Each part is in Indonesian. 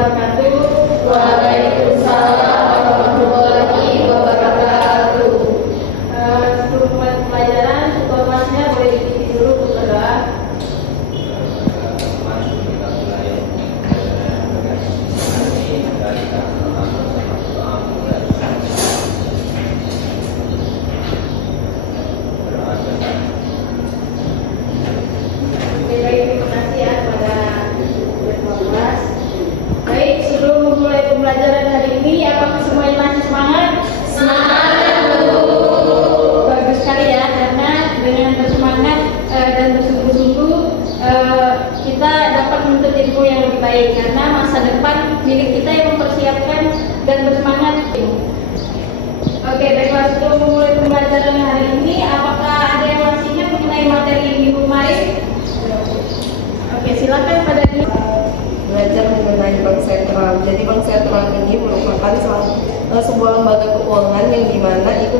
wabarakatuh. Waalaikumsalam warahmatullahi wabarakatuh. Sebelum mulai pelajaran, informasinya boleh diikuti dulu berdoa. Baik, sebelum memulai pembelajaran hari ini, apakah semuanya masih semangat? Semangat, Bu. Bagus sekali ya, karena dengan bersemangat dan bersungguh-sungguh kita dapat menuntut ilmu yang lebih baik. Karena masa depan milik kita yang mempersiapkan dan bersemangat. Oke, baiklah, sebelum memulai pembelajaran hari ini, apakah ada yang masih ingat mengenai materi minggu kemarin? Oke, silakan pada belajar mengenai bank sentral. Jadi bank sentral ini merupakan sebuah lembaga keuangan yang dimana itu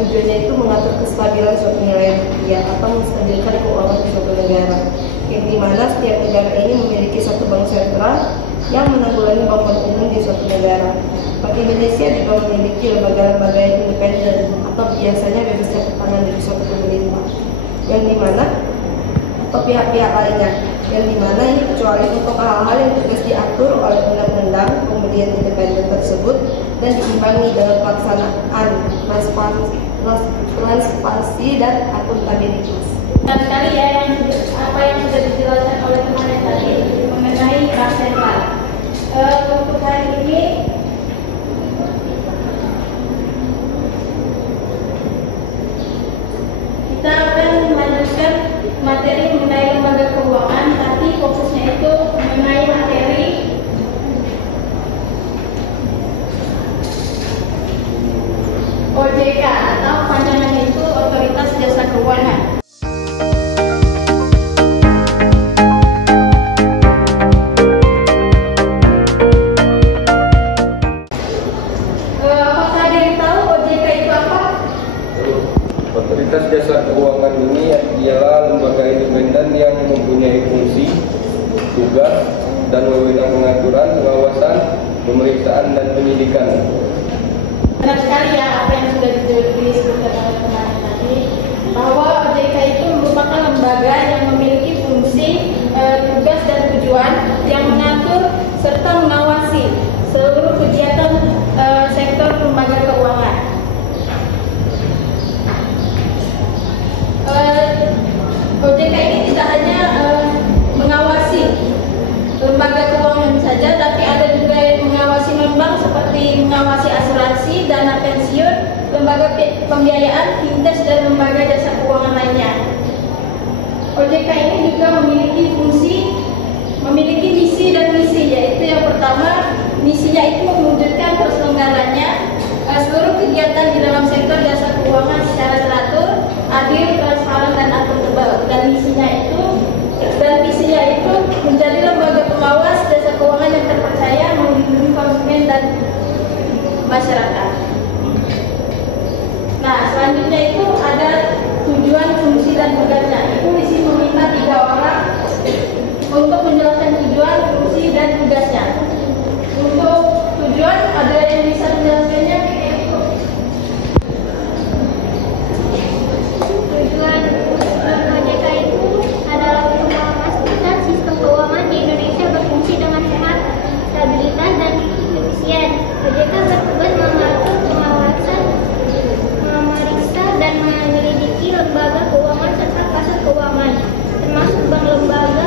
tujuannya itu mengatur kestabilan suatu nilai rupiah atau menstabilkan keuangan di suatu negara. Yang dimana setiap negara ini memiliki satu bank sentral yang menanggulangi bank umum di suatu negara. Bank Indonesia juga memiliki lembaga-lembaga yang independen atau biasanya bebas campur tangan dari suatu pemerintah. Yang dimana atau pihak-pihak lainnya, yang dimana ini kecuali untuk hal-hal yang tugas diatur oleh undang-undang kemudian independen tersebut dan diimbangi dengan pelaksanaan transparansi dan akuntabilitas. Benar sekali ya apa yang sudah dijelaskan oleh teman tadi mengenai bank sentral. Untuk hari ini kita akan melanjutkan materi mengenai lembaga keuangan, tapi fokusnya itu mengenai materi OJK atau panjangannya itu Otoritas Jasa Keuangan. Apakah ada yang tahu OJK itu apa? Otoritas Jasa Keuangan ini ialah lembaga independen yang mempunyai fungsi, tugas, dan wewenang pengaturan, pengawasan, pemeriksaan, dan penyidikan. Benar sekali ya apa yang sudah disebutkan oleh teman tadi, bahwa OJK itu merupakan lembaga yang memiliki fungsi, tugas, dan tujuan yang mengatur serta mengawasi seluruh kegiatan sektor lembaga keuangan. OJK ini tidak hanya mengawasi lembaga keuangan saja, tapi ada juga yang mengawasi non-bank seperti mengawasi asuransi, dana pensiun, lembaga pembiayaan, fintech, dan lembaga jasa keuangan lainnya. OJK ini juga memiliki misi dan misi, yaitu yang pertama, misinya itu mewujudkan terselenggaranya seluruh kegiatan di dalam sektor jasa keuangan secara teratur, adil, transparan, dan akuntabel. Dan misinya itu menjadi lembaga pengawas jasa keuangan yang terpercaya, melindungi konsumen dan masyarakat. Nah, selanjutnya itu ada tujuan, fungsi, dan tugasnya. Itu di sini meminta 3 orang untuk menjelaskan tujuan, fungsi, dan tugasnya. Untuk tujuan, ada yang bisa menjelaskannya? Tujuan OJK itu adalah untuk memastikan sistem keuangan di Indonesia berfungsi dengan sehat, stabilitas, dan efisien. OJK bertugas mengatur pengawasan, memeriksa, dan menyelidiki lembaga keuangan serta pasar keuangan, termasuk bank, lembaga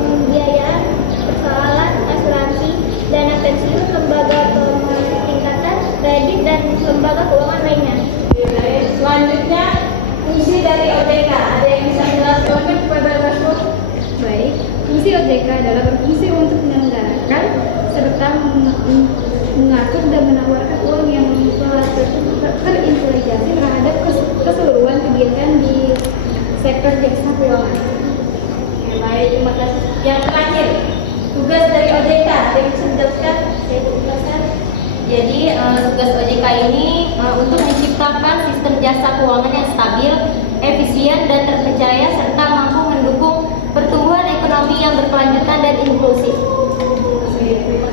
pembiayaan, persoalan asuransi, dana pensiun, lembaga pemeringkatan kredit, dan lembaga keuangan lainnya. Selanjutnya, fungsi dari OJK. Ada yang bisa menjelaskan kepada Rasul? Baik, fungsi OJK adalah berfungsi untuk menyelenggarakan serta mengatur dan menawarkan uang yang terintegrasi terhadap keseluruhan kegiatan di sektor jasa keuangan. Baik, terima kasih. Yang terakhir, tugas dari OJK. Ada yang bisa menjelaskan? Saya jelaskan. Jadi tugas OJK ini untuk menciptakan sistem jasa keuangan yang stabil, efisien, dan terpercaya serta mampu mendukung pertumbuhan ekonomi yang berkelanjutan dan inklusif.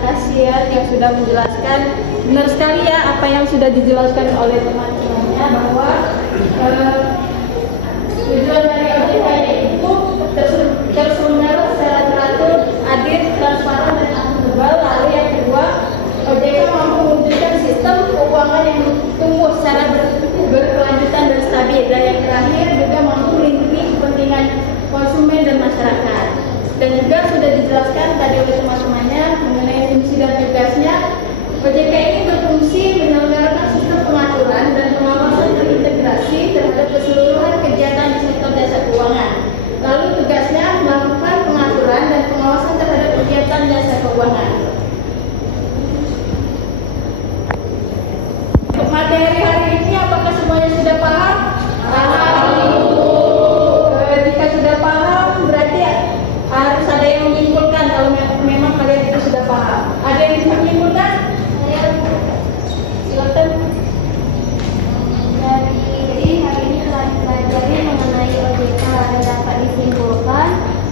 kasih ya yang sudah menjelaskan. Benar sekali ya apa yang sudah dijelaskan oleh teman-temannya bahwa tujuan dari OJK itu terselenggara secara teratur, adil, transparan, dan akuntabel. Lalu yang kedua, OJK mampu mewujudkan sistem keuangan yang tumbuh secara berkelanjutan dan stabil. Dan yang terakhir juga mampu melindungi kepentingan konsumen dan masyarakat. Dan juga sudah dijelaskan tadi oleh teman-temannya mengenai fungsi dan tugasnya. OJK ini berfungsi menyelenggarakan sistem pengaturan dan pengawasan terintegrasi terhadap keseluruhan kegiatan di sektor jasa keuangan. Lalu tugasnya melakukan pengaturan dan pengawasan terhadap kegiatan jasa keuangan. Untuk materi hari ini apakah semuanya sudah paham? Paham. Jika sudah paham berarti harus ada yang menyimpulkan kalau memang kalian itu sudah paham. Ada yang bisa menyimpulkan? Silakan. Jadi hari ini telah dipelajari mengenai OJK dan dapat disimpulkan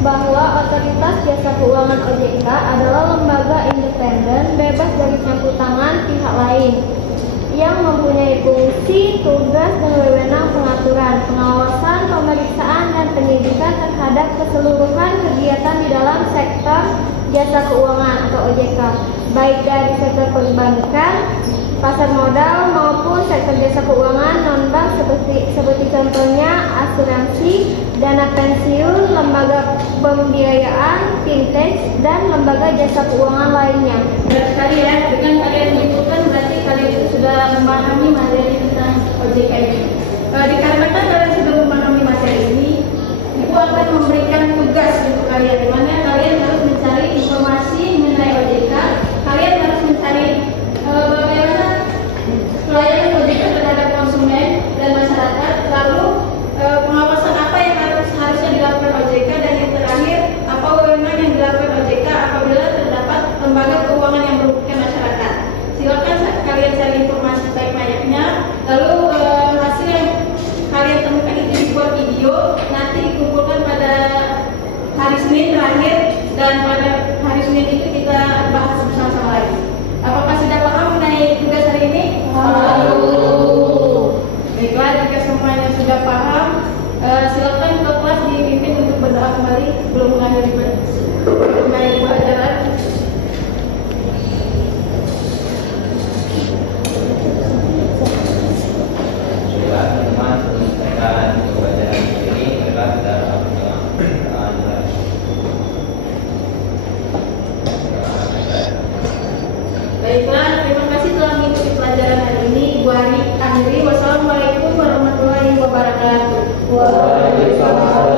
bahwa Otoritas Jasa Keuangan OJK adalah lembaga independen bebas dari campur tangan pihak lain yang mempunyai fungsi, tugas, dan wewenang pengaturan, pengawasan, pemeriksaan, dan penyidikan terhadap keseluruhan kegiatan di dalam sektor jasa keuangan atau OJK, baik dari sektor perbankan, pasar modal, maupun sektor jasa keuangan non-bank seperti contohnya asuransi, dana pensiun, lembaga pembiayaan, fintech, dan lembaga jasa keuangan lainnya. Benar sekali ya, dengan kalian menyimpulkan berarti kalian itu sudah memahami materi tentang OJK ini. Dikarenakan kalian sudah memahami materi ini, Ibu akan memberikan tugas untuk kalian, di mana kalian harus mencari informasi mengenai OJK. Kalian harus mencari bagaimana pelayanan OJK terhadap konsumen dan masyarakat, lalu pengawasan apa yang harusnya dilakukan OJK, dan yang terakhir apa wewenang yang dilakukan OJK apabila terdapat lembaga keuangan yang merugikan masyarakat. Silakan kalian cari informasi baik-baiknya, lalu hasil yang kalian temukan itu dibuat video, nanti dikumpulkan pada hari Senin terakhir, dan pada hari Senin itu kita bahas bersama-sama lagi. Apakah sudah paham mengenai tugas hari ini? Baiklah, jika semuanya sudah paham, silakan kelas dipimpin untuk berdoa kembali sebelum mengakhiri pelajaran. Teman-teman, selesaikan pelajaran ini adalah dalam Baiklah, terima kasih telah mengikuti pelajaran hari ini. Bu Ari akhiri. Wassalamualaikum warahmatullahi wabarakatuh. Waalaikumsalam.